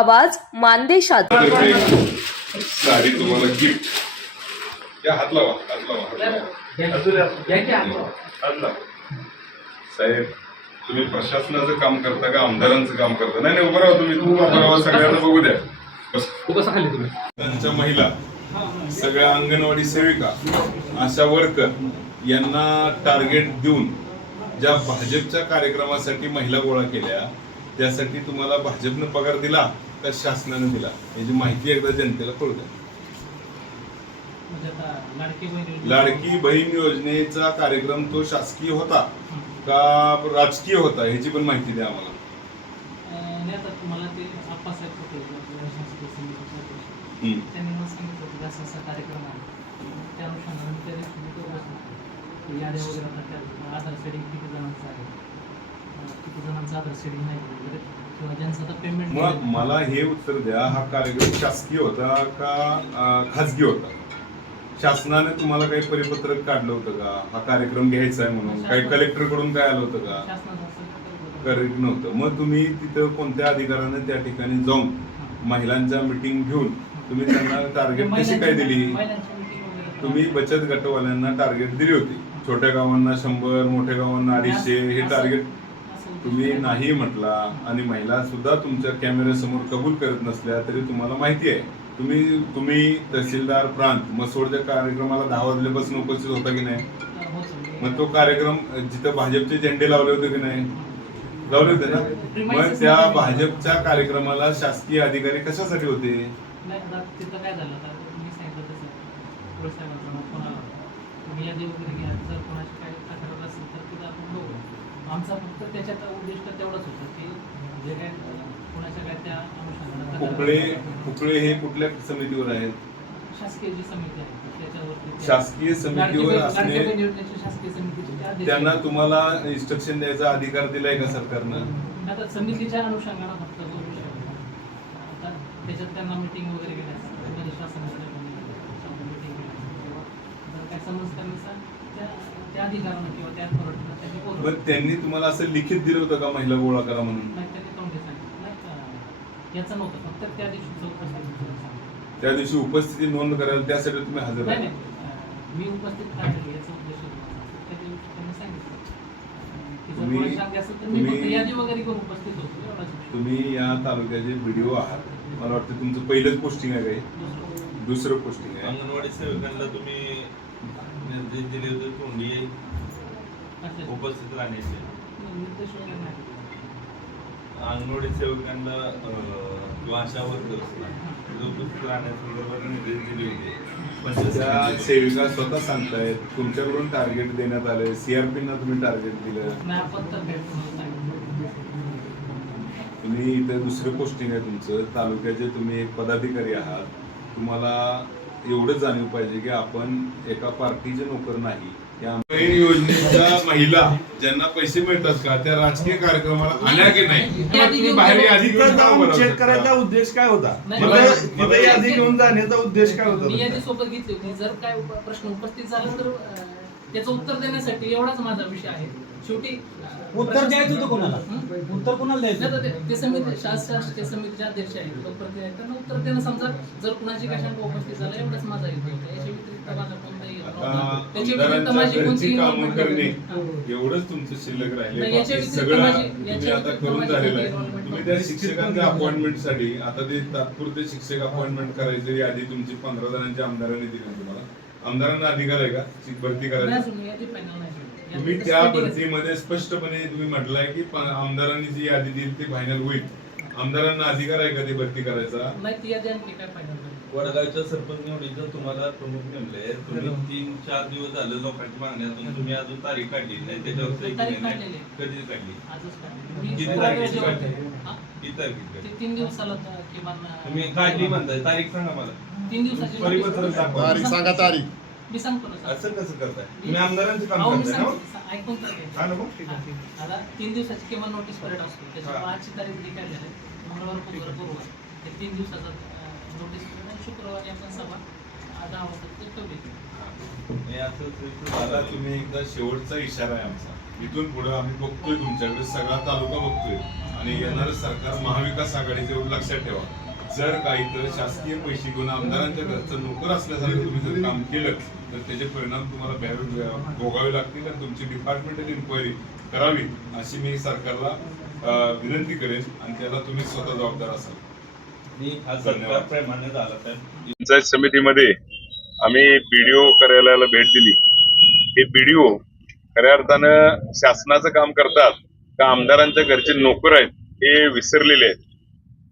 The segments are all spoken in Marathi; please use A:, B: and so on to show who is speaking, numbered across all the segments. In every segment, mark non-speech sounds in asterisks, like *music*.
A: आवाज मानदेशात.
B: साडी तुम्हाला गिफ्ट या हात लावा हात लावा हात लावा. हात लावा. साहेब तुम्ही प्रशासनाचं काम करता का आमदारांचं काम करता? नाही नाही उभं राहा तुम्ही. तू उभं राहा सगळ्यांना बघू द्या. बस.
C: कसं तुम्ही
B: त्यांच्या महिला सगळ्या अंगणवाडी सेविका आशा वर्कर यांना टार्गेट देऊन ज्या भाजपच्या कार्यक्रमासाठी महिला गोळा केल्या त्यासाठी तुम्हाला भाजपनं पगार दिला. का शासनानं दिला. याची माहिती एकदा जनतेला कळू द्या.
D: म्हणजे लाडकी बहीण
B: योजनेचा कार्यक्रम तो शासकीय होता का राजकीय होता? ह्याची पण माहिती द्या आम्हाला.
D: आधार सेडिंग किती जणांचं आहे? किती जणांचं आधार सेडिंग नाही
B: मग मला हे उत्तर द्या हा कार्यक्रम शासकीय होता का खाजगी होता? शासनाने तुम्हाला काही परिपत्रक काढलं होतं का? हा कार्यक्रम घ्यायचा आहे म्हणून? काही कलेक्टरकडून काय आलं होतं का? करेक्ट नव्हतं. मग तुम्ही तिथं कोणत्या अधिकाऱ्याने त्या ठिकाणी जाऊन महिलांच्या मिटिंग घेऊन तुम्ही त्यांना *coughs* टार्गेट कशी काय दिली? तुम्ही बचत गटवाल्यांना टार्गेट दिली होती. छोट्या गावांना शंभर मोठ्या गावांना अडीचशे हे टार्गेट तुम्ही नाही म्हटला आणि महिला सुद्धा तुमच्या कॅमेऱ्यासमोर कबूल करत नसल्या तरी तुम्हाला माहिती आहे. तुम्ही तुम्ही तहसीलदार प्रांत मसोडच्या कार्यक्रमाला दहा वाजल्यापासून उपस्थित होता की नाही? मग तो कार्यक्रम जिथं भाजपचे झेंडे लावले होते की नाही? लावले होते ना? मग त्या भाजपच्या कार्यक्रमाला शासकीय अधिकारी कशासाठी होते?
D: काय आमचा फक्त त्याच्यात उद्दिष्ट तेवढंच होतं की असतील.
B: फुकळे हे कुठल्या समितीवर आहेत
D: शासकीय जी समिती आहे त्याच्यावरती
B: शासकीय समितीवर असणे- त्यांना. तुम्हाला इन्स्ट्रक्शन द्यायचा अधिकार दिलाय का सरकारनं
D: आता समितीच्या अनुषंगाने फक्त त्याच्यात त्यांना मिटिंग वगैरे घेण्याचं म्हणजे शासनाच्या मिटिंग घेण्याचं काय समजताना त्या त्या अधिकारानं किंवा त्या अथॉरिटीनं त्यांनी बोलवलं.
B: मग त्यांनी तुम्हाला असं लिखित दिलं होतं का महिला गोळा करा म्हणून?
D: नाही त्यांनी तोंडी सांगितलं नाही. का, याचं नव्हतं. फक्त त्या दिवशी चौकशी सांगितलं.
B: त्या दिवशी उपस्थिती नोंद करायला त्यासाठी तुम्ही हजर
D: नाही
B: आहे
D: नाही अं, मी उपस्थित राहिलो याचा उद्देश होता. त्या दिवशी त्यांनी सांगितलं. अं, की जर
B: तुम्ही-
D: कोणाची शंका असेल तर मी फक्त
B: तुम्ही-
D: यादी वगैरे करून उपस्थित होतो. एवढाच विषय.
B: तुम्ही या तालुक्याचे व्हिडिओ आहात. मला वाटतं तुमचं पहिलंच पोस्टिंग आहे काही.
D: दुसरं-
B: दुसरं पोस्टिंग आहे.
E: अंगणवाडी सेवकांना तुम्ही निर्देश दिले होते तोंडी. उपस्थित राहण्याचे. अंगणवाडी सेवकांना किंवा आशा वर्कर्सला उपस्थित राहण्यासंदर्भात निर्देश दिले होते. पण
B: त्या सेविका स्वतः सांगतायत तुमच्याकडून टार्गेट देण्यात आलंय सीआरपी ना तुम्ही टार्गेट दिलं. तुम्ही इथे दुसरं पोस्टिंग आहे तुमचं. तालुक्याचे तुम्ही एक पदाधिकारी आहात. तुम्हाला एवढं जाणीव पाहिजे की आपण एका पार्टीचे नोकर नाही बहीण योजनेच्या महिला ज्यांना पैसे मिळतात का त्या राजकीय कार्यक्रमाला आल्या की नाही? तुम्ही बाहेर यादी घेऊन
F: चेक करायचा? उद्देश काय होता?
D: नाही,
B: मला-
F: तिथं-
B: मला-
F: तिथं यादी घेऊन जाण्याचा उद्देश काय होता
D: मी यादी
F: तुमचा?
D: सोबत घेतली होती. जर काय उप- प्रश्न उपस्थित झाला तर अं, त्याचं उत्तर देण्यासाठी एवढाच माझा विषय आहे. शेवटी
G: उत्तर द्यायचं होतं कोणाला? उत्तर कोणाला द्यायचं?
D: ते- ते समिती शास- शासकीय समितीचे अध्यक्ष आहेत. लोकप्रतिनिधी आहेत त्यांना उत्तर देणं समजा जर कुणाची काय शंका उपस्थित झाला एवढंच माझा होता याच्या व्यतिरिक्त माझा कोणताही. त्याच्या माझी
B: कामं करणे
D: हां.
B: एवढंच तुमचं शिल्लक राहिले सगळं तुम्ही आता करून झालेलं आहे. तुम्ही त्या. शिक्षकांच्या अपॉइंटमेंटसाठी आता ते तात्पुरते शिक्षक अपॉइंटमेंट करायची यादी तुमची पंधरा जणांच्या आमदारांनी दिली तुम्हाला. आमदारांना अधिकार आहे का? भरती
D: नाही
B: करायची तुम्ही त्या भरतीमध्ये स्पष्टपणे तुम्ही म्हटलंय की आमदारांनी जी यादी दिली ती फायनल होईल. आमदारांना अधिकार आहे का ती भरती करायचा?
D: नाही
E: वडगावच्या सरपंच निवडीचं तुम्हाला प्रमुख नेमले. तुम्ही तीन चार दिवस झाले लोकांची मागण्यातून. तुम्ही अजून तारीख काढली नाही. त्याच्यावर. कधी काढली
D: आजच काढली. मी
E: किती तारखेची काढली?
D: हा?
E: किती तारखेची?
D: तीन दिवसाला किमान
E: तुम्ही काढली म्हणताय. तारीख सांगा मला.
D: तीन दिवसाची.
F: तारीख सांगा तारीख.
D: मी सांगतो ना सर.
E: असं कसं करताय? तुम्ही आमदारांचं काम
D: मी
E: करताय ना?
D: सांगतो. सा- ऐकून तर घ्या.
E: हा ना मग?
D: आता तीन दिवसाची किमान नोटीस पिरियड असतो.
E: हा.
D: आजची तारीख जी काढलेली आहे मंगळवार बुधवार गुरुवार. ते तीन दिवसाचा नोटीस पिरियड शुक्रवारी आपण सभा अं, दहा वाजता ते ठेवली
E: हे. असं असं-
B: आता तुम्ही एकदा शेवटचा इशारा आहे आमचा. इथून पुढे आम्ही बघतोय तुमच्याकडे सगळा तालुका बघतोय.
G: आणि येणारं सरकार महाविकास आघाडीचं एवढं लक्षात ठेवा. जर काही तर शासकीय पैसे घेऊन आमदारांच्या घरचं नोकर असल्यासारखं तुम्ही जर काम केलं तर त्याचे परिणाम तुम्हाला भ्यावे भोगावे लागतील आणि तुमची डिपार्टमेंटल इन्क्वायरी करावी अशी मी सरकारला विनंती करेन आणि त्याला तुम्ही स्वतः जबाबदार असाल.
E: हा
B: पंचायत समितीमध्ये आम्ही बीडीओ कार्यालयाला भेट दिली. हे बीडीओ खऱ्या अर्थानं शासनाचं काम करतात का आमदारांच्या घरचे नोकर आहेत हे विसरलेले आहेत.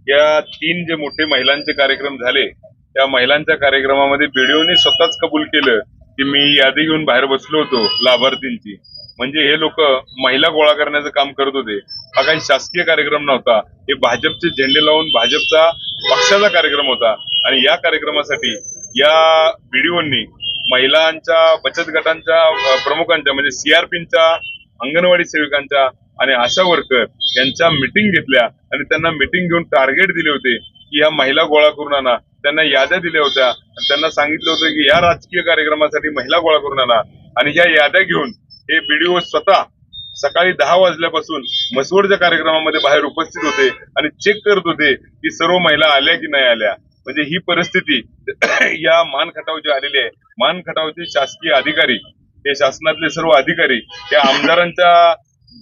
B: या तीन जे मोठे महिलांचे कार्यक्रम झाले त्या महिलांच्या कार्यक्रमामध्ये बीडीओने स्वतःच कबूल केलं की मी यादी घेऊन बाहेर बसलो होतो लाभार्थींची. म्हणजे हे लोक महिला गोळा करण्याचं काम करत होते. हा काही शासकीय कार्यक्रम नव्हता. हे भाजपचे झेंडे लावून भाजपचा पक्षाचा कार्यक्रम होता. आणि या कार्यक्रमासाठी या बीडीओंनी महिलांच्या बचत गटांच्या प्रमुखांच्या म्हणजे सीआरपींच्या अंगणवाडी सेविकांच्या आणि आशा वर्कर यांच्या मिटिंग घेतल्या आणि त्यांना मिटिंग घेऊन टार्गेट दिले होते की या महिला गोळा करून आणा. त्यांना याद्या दिल्या होत्या. आणि त्यांना सांगितलं होतं की या राजकीय कार्यक्रमासाठी महिला गोळा करून आणा. आणि या याद्या घेऊन हे बीडीओ स्वतः सकाळी दहा वाजल्यापासून मसवडच्या कार्यक्रमामध्ये बाहेर उपस्थित होते आणि चेक करत होते की सर्व महिला आल्या की नाही आल्या. म्हणजे ही परिस्थिती *clears throat* या मान खटावची आलेली आहे मान खटावचे शासकीय अधिकारी हे शासनातले सर्व अधिकारी या आमदारांच्या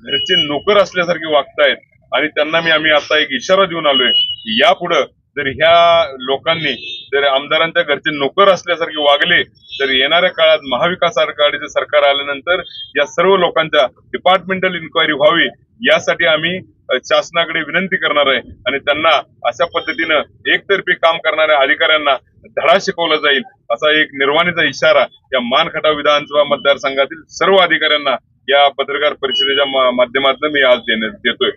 B: घरचे नोकर असल्यासारखे वागतायत. आणि त्यांना मी आम्ही आता एक इशारा देऊन आलोय की यापुढं जर ह्या लोकांनी जर आमदारांच्या घरचे नोकर असल्यासारखे वागले तर येणाऱ्या काळात महाविकास आघाडीचं सरकार आल्यानंतर या सर्व लोकांच्या डिपार्टमेंटल इन्क्वायरी व्हावी यासाठी आम्ही शासनाकडे विनंती करणार आहे. आणि त्यांना अशा पद्धतीनं एकतर्फी काम करणाऱ्या अधिकाऱ्यांना धडा शिकवला जाईल असा एक निर्वाणीचा इशारा या मानखटाव विधानसभा मतदारसंघातील सर्व अधिकाऱ्यांना या पत्रकार परिषदेच्या माध्यमातून मी आज देण्यात देतोय.